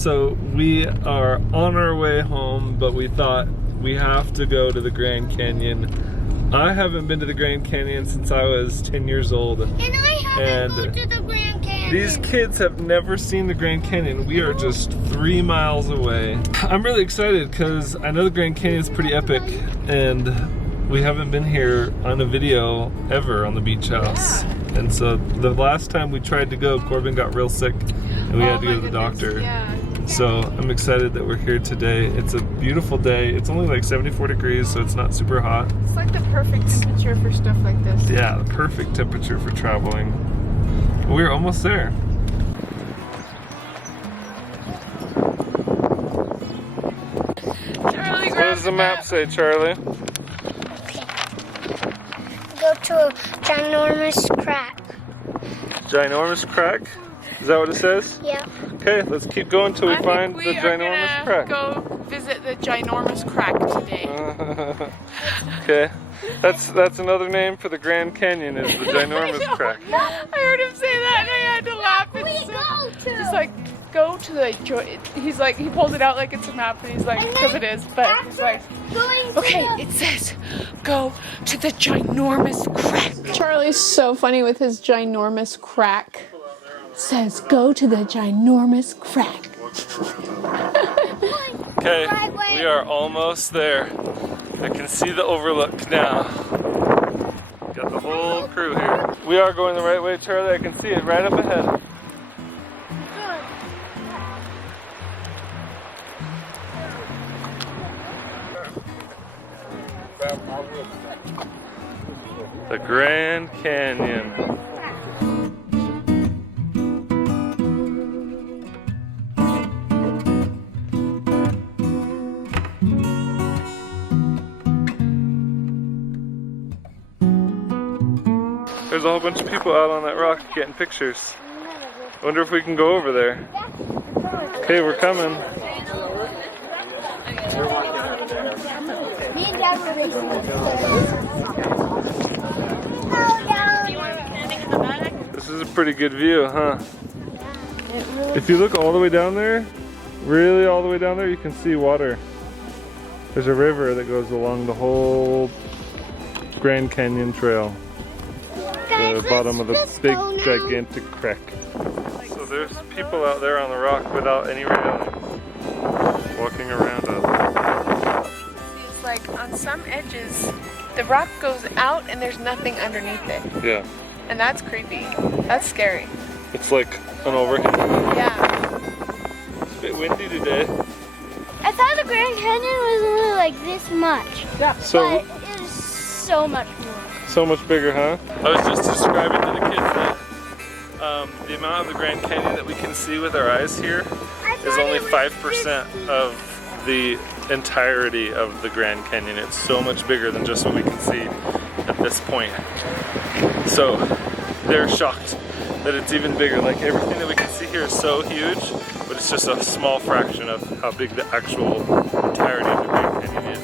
So we are on our way home, but we thought we have to go to the Grand Canyon. I haven't been to the Grand Canyon since I was 10 years old. And I haven't been to the Grand Canyon. These kids have never seen the Grand Canyon. We are just 3 miles away. I'm really excited because I know the Grand Canyon is pretty epic, and we haven't been here on a video ever on the beach house. Yeah. And so the last time we tried to go, Corbin got real sick and we had to go to the doctor. Yeah. So I'm excited that we're here today. It's a beautiful day. It's only like 74 degrees, so it's not super hot. It's like the perfect temperature for stuff like this. Yeah, the perfect temperature for traveling. We're almost there. Charlie, What does the map say, Charlie? Go to a ginormous crack. Ginormous crack? Is that what it says? Yeah. Okay, let's keep going till we find the ginormous crack. Go visit the ginormous crack today. Okay, that's another name for the Grand Canyon, is the ginormous crack. I heard him say that and I had to laugh. He's like, go to the he's like, he pulls it out like it's a map and he's like, because it is, but he's like, okay, it says go to the ginormous crack. Charlie's so funny with his ginormous crack. Says go to the ginormous crack. Okay, we are almost there. I can see the overlook now. Got the whole crew here. We are going the right way, Charlie. I can see it right up ahead. The Grand Canyon. There's a whole bunch of people out on that rock getting pictures. I wonder if we can go over there. Okay, we're coming. Me and Dad were racing. This is a pretty good view, huh? If you look all the way down there, really all the way down there, you can see water. There's a river that goes along the whole Grand Canyon Trail. The bottom of the big gigantic crack. So there's people out there on the rock without any railings, walking around us. It's like on some edges, the rock goes out and there's nothing underneath it. Yeah. And that's creepy. That's scary. It's like an overhang. Yeah. It's a bit windy today. I thought the Grand Canyon was only like this much. Yeah. So, but it is so much more. so much bigger, huh? I was just describing to the kids that the amount of the Grand Canyon that we can see with our eyes here is only 5% of the entirety of the Grand Canyon. It's so much bigger than just what we can see at this point. So they're shocked that it's even bigger. Like everything that we can see here is so huge, but it's just a small fraction of how big the actual entirety of the Grand Canyon is.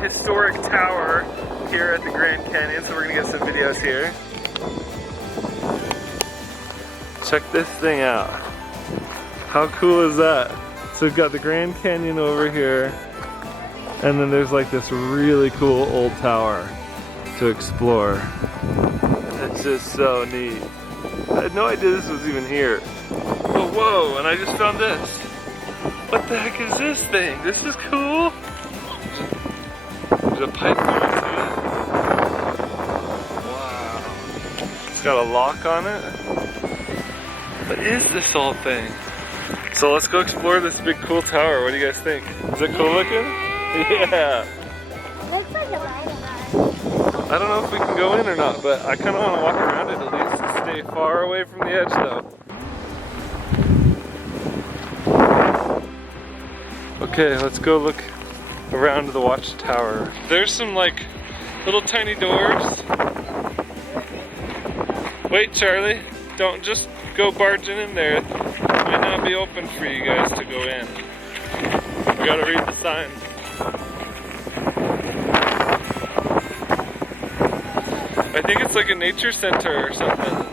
Historic tower here at the Grand Canyon, so we're gonna get some videos here. Check this thing out. How cool is that? So we've got the Grand Canyon over here, and then there's like this really cool old tower to explore. It's just so neat. I had no idea this was even here. But whoa, and I just found this. What the heck is this thing? This is cool. There's a pipe going to it. Wow. It's got a lock on it. What is this whole thing? So let's go explore this big cool tower. What do you guys think? Is it cool looking? Yeah. Looks like a light. I don't know if we can go in or not, but I kind of want to walk around it at least and stay far away from the edge though. Okay, let's go look around the watchtower. There's some like little tiny doors Wait, Charlie. Don't just go barging in there. It might not be open for you guys to go in. You gotta read the signs. I think it's like a nature center or something.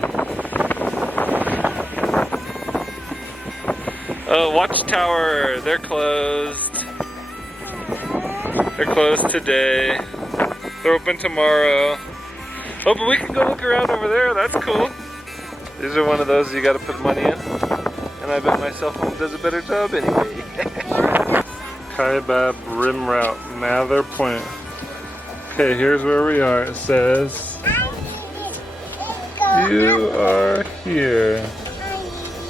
Oh, Watchtower, they're closed. They're closed today. They're open tomorrow. Oh, but we can go look around over there, that's cool. These are one of those you gotta put money in. And I bet my cell phone does a better job anyway. Kaibab Rim Route, Mather Point. Okay, here's where we are. It says, you are here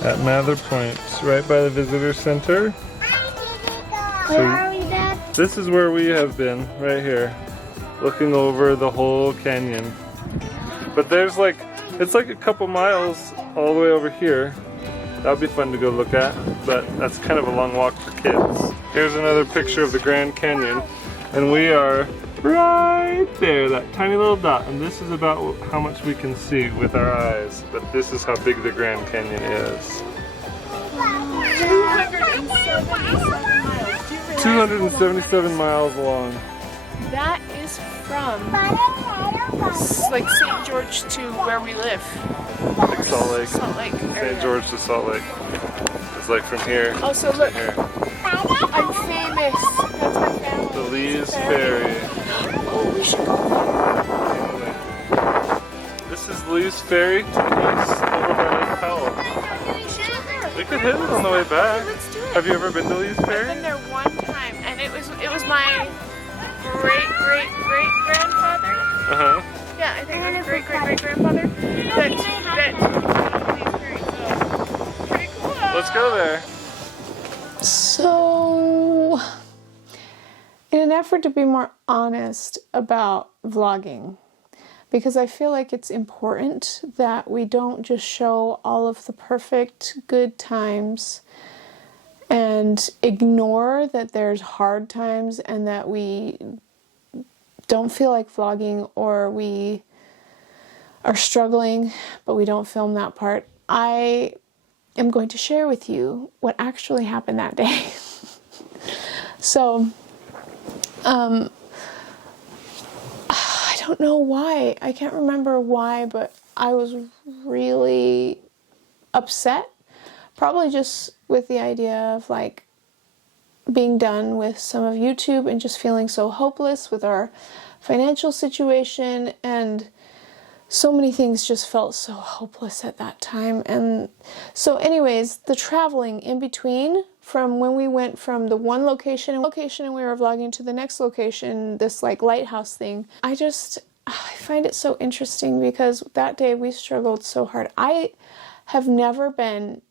at Mather Point, right by the visitor center. Where are we, Dad? This is where we have been, right here, looking over the whole canyon. But there's like, it's like a couple miles all the way over here. That would be fun to go look at, but that's kind of a long walk for kids. Here's another picture of the Grand Canyon, and we are right there, that tiny little dot, and this is about how much we can see with our eyes, but this is how big the Grand Canyon is. 277 miles long. That is from like St. George to where we live. Like Salt Lake. Salt Lake area. St. George to Salt Lake. It's like from here. Oh, so look. Here. I'm famous. That's my family. The Lee's Ferry. Oh, we should go there. This is Lee's Ferry to the east, over by Lake Powell. We could hit it on the way back. Let's do it. Have you ever been to Lee's I've Ferry? been there one time, and it was my great-great-great-grandfather. Uh-huh. Yeah, I think it was great-great-great-grandfather that pretty cool. Let's go there. So, in an effort to be more honest about vlogging, because I feel like it's important that we don't just show all of the perfect good times and ignore that there's hard times and that we don't feel like vlogging or we are struggling, but we don't film that part. I am going to share with you what actually happened that day. So, I don't know why. I can't remember why, but I was really upset. Probably just with the idea of like being done with some of YouTube and just feeling so hopeless with our financial situation, and so many things just felt so hopeless at that time. And so anyways, the traveling in between, from when we went from the one location and we were vlogging to the next location, this like lighthouse thing, I find it so interesting because that day we struggled so hard. I have never been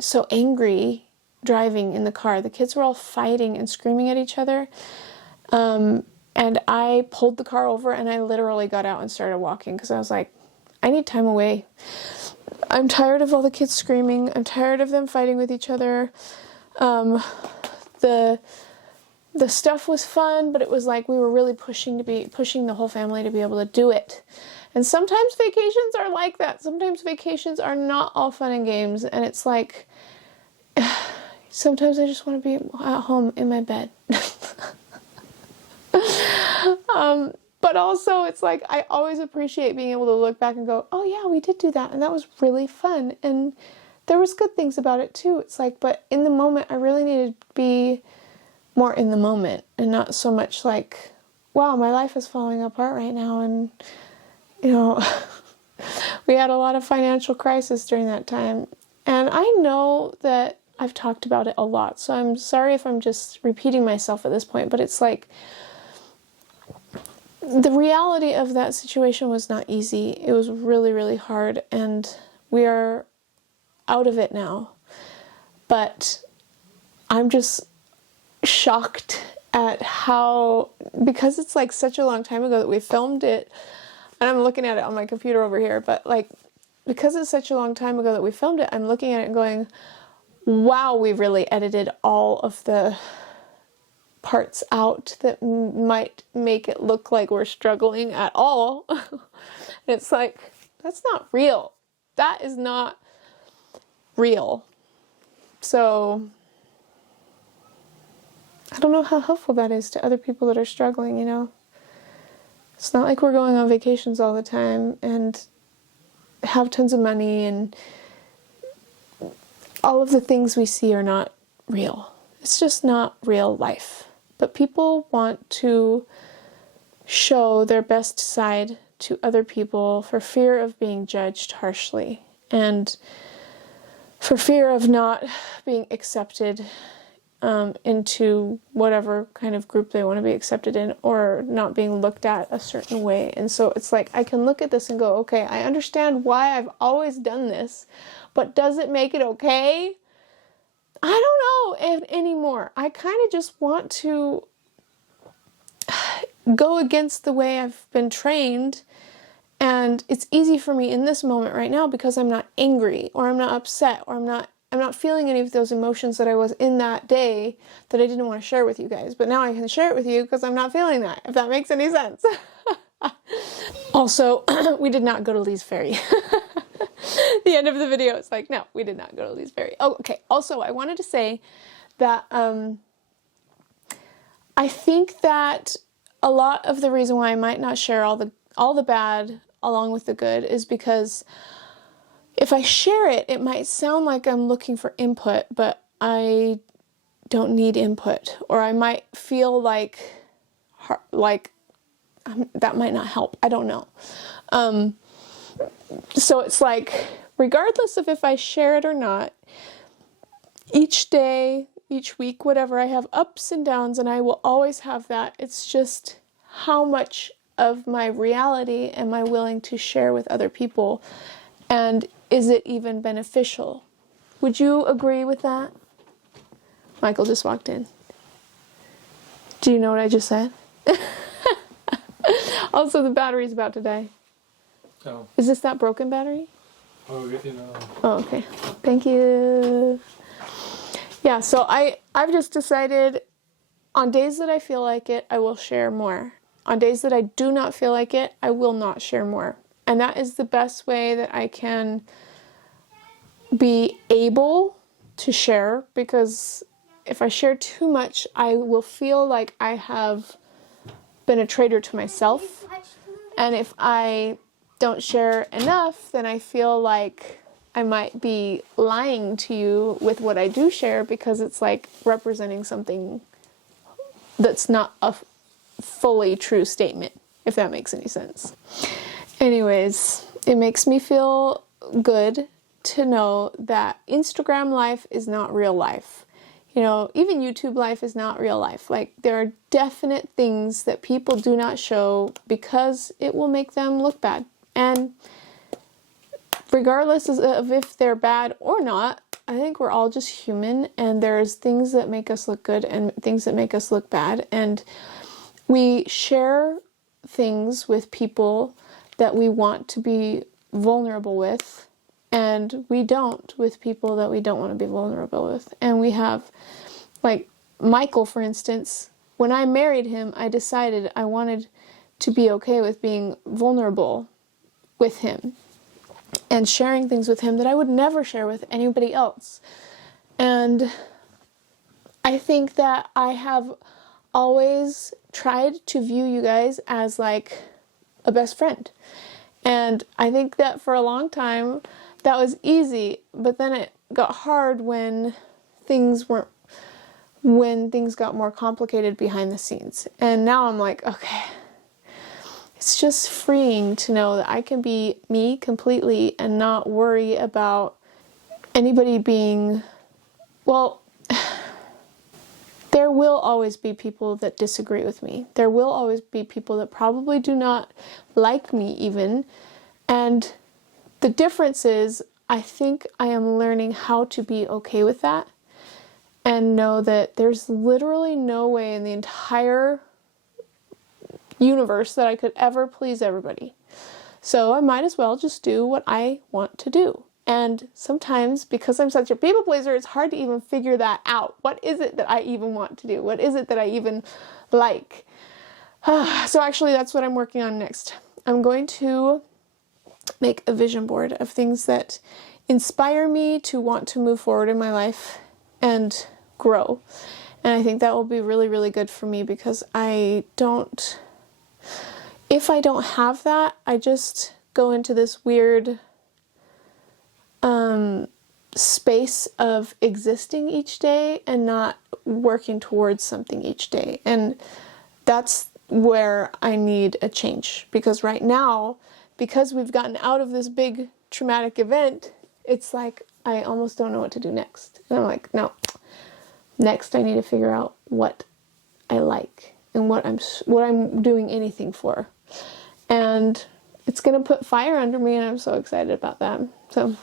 so angry driving in the car. The kids were all fighting and screaming at each other. And I pulled the car over and I literally got out and started walking because I was like, I need time away. I'm tired of all the kids screaming. I'm tired of them fighting with each other. The stuff was fun, but it was like we were really pushing the whole family to be able to do it. And sometimes vacations are like that. Sometimes vacations are not all fun and games, and it's like sometimes I just want to be at home in my bed. But also it's like I always appreciate being able to look back and go, oh yeah, we did do that, and that was really fun, and there was good things about it too. It's like, but in the moment I really needed to be more in the moment and not so much like, wow, my life is falling apart right now. And you know, we had a lot of financial crisis during that time, and I know that I've talked about it a lot, so I'm sorry if I'm just repeating myself at this point, but it's like the reality of that situation was not easy. It was really, really hard, and we are out of it now. But I'm just shocked at how, because it's like such a long time ago that we filmed it, and I'm looking at it on my computer over here, but like, because it's such a long time ago that we filmed it, I'm looking at it and going, wow, we really edited all of the parts out that might make it look like we're struggling at all. It's like, That's not real. That is not real. So I don't know how helpful that is to other people that are struggling, you know. It's not like we're going on vacations all the time and have tons of money, and all of the things we see are not real. It's just not real life. But people want to show their best side to other people for fear of being judged harshly and for fear of not being accepted into whatever kind of group they want to be accepted in, or not being looked at a certain way. And so it's like, I can look at this and go, okay, I understand why I've always done this, but does it make it okay? I don't know anymore. I kind of just want to go against the way I've been trained, and it's easy for me in this moment right now because I'm not angry, or I'm not upset, or I'm not feeling any of those emotions that I was in that day that I didn't want to share with you guys. But now I can share it with you because I'm not feeling that, if that makes any sense. Also, we did not go to Lee's Ferry. The end of the video, it's like, no, we did not go to Lee's Ferry. Oh, okay. Also, I wanted to say that I think that a lot of the reason why I might not share all the bad along with the good is because if I share it, it might sound like I'm looking for input, but I don't need input. Or I might feel like that might not help. I don't know. So it's like, regardless of if I share it or not, each day, each week, whatever, I have ups and downs, and I will always have that. It's just how much of my reality am I willing to share with other people, and is it even beneficial? Would you agree with that? Michael just walked in. Do you know what I just said? Also, the battery's about to die. Oh. Is this that broken battery? Oh, you know. Oh, okay. Thank you. Yeah, so I've just decided on days that I feel like it, I will share more. On days that I do not feel like it, I will not share more. And that is the best way that I can be able to share, because if I share too much, I will feel like I have been a traitor to myself. And if I don't share enough, then I feel like I might be lying to you with what I do share, because it's like representing something that's not a fully true statement, if that makes any sense. Anyways, it makes me feel good to know that Instagram life is not real life. You know, even YouTube life is not real life. Like, there are definite things that people do not show because it will make them look bad. And regardless of if they're bad or not, I think we're all just human, and there's things that make us look good and things that make us look bad. And we share things with people that we want to be vulnerable with, and we don't with people that we don't want to be vulnerable with. And we have, like Michael, for instance, when I married him, I decided I wanted to be okay with being vulnerable with him and sharing things with him that I would never share with anybody else. And I think that I have always tried to view you guys as like a best friend. And I think that for a long time that was easy, but then it got hard when things got more complicated behind the scenes. And now I'm like, okay, it's just freeing to know that I can be me completely and not worry about anybody being, well, there will always be people that disagree with me. There will always be people that probably do not like me even. And the difference is, I think I am learning how to be okay with that and know that there's literally no way in the entire universe that I could ever please everybody. So I might as well just do what I want to do. And sometimes, because I'm such a people pleaser, it's hard to even figure that out. What is it that I even want to do? What is it that I even like? So actually, that's what I'm working on next. I'm going to make a vision board of things that inspire me to want to move forward in my life and grow. And I think that will be really, really good for me because if I don't have that, I just go into this weird space of existing each day and not working towards something each day. And that's where I need a change, because right now, because we've gotten out of this big traumatic event, it's like I almost don't know what to do next. And I'm like, no, next I need to figure out what I like and what I'm doing anything for. And it's gonna put fire under me, and I'm so excited about that. So,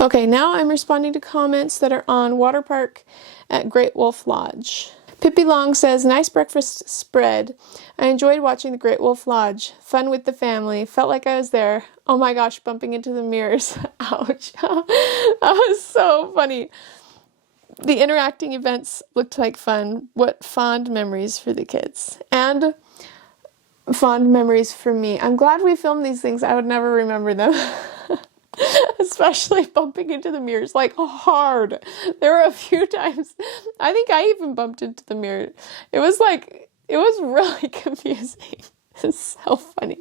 okay, now I'm responding to comments that are on water park at Great Wolf Lodge. Pippi Long says, nice breakfast spread. I enjoyed watching the Great Wolf Lodge. Fun with the family. Felt like I was there. Oh my gosh, bumping into the mirrors. Ouch. That was so funny. The interacting events looked like fun. What fond memories for the kids. And fond memories for me. I'm glad we filmed these things. I would never remember them. Especially bumping into the mirrors, like hard. There were a few times, I think I even bumped into the mirror. It was really confusing. It's so funny.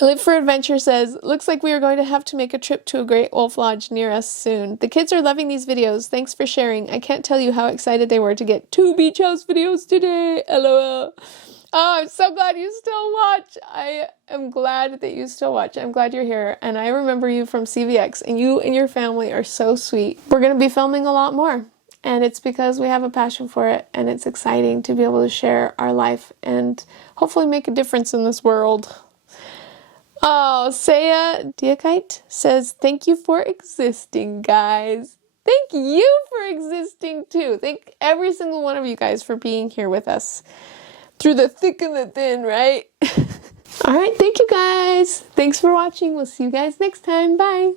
Live for Adventure says, looks like we are going to have to make a trip to a Great Wolf Lodge near us soon. The kids are loving these videos. Thanks for sharing. I can't tell you how excited they were to get 2 beach house videos today. LOL. Oh, I'm so glad you still watch. I am glad that you still watch. I'm glad you're here. And I remember you from CVX, and you and your family are so sweet. We're going to be filming a lot more. And it's because we have a passion for it. And it's exciting to be able to share our life and hopefully make a difference in this world. Oh, Saya Diakite says, thank you for existing, guys. Thank you for existing, too. Thank every single one of you guys for being here with us. Through the thick and the thin, right? All right, thank you, guys. Thanks for watching. We'll see you guys next time. Bye.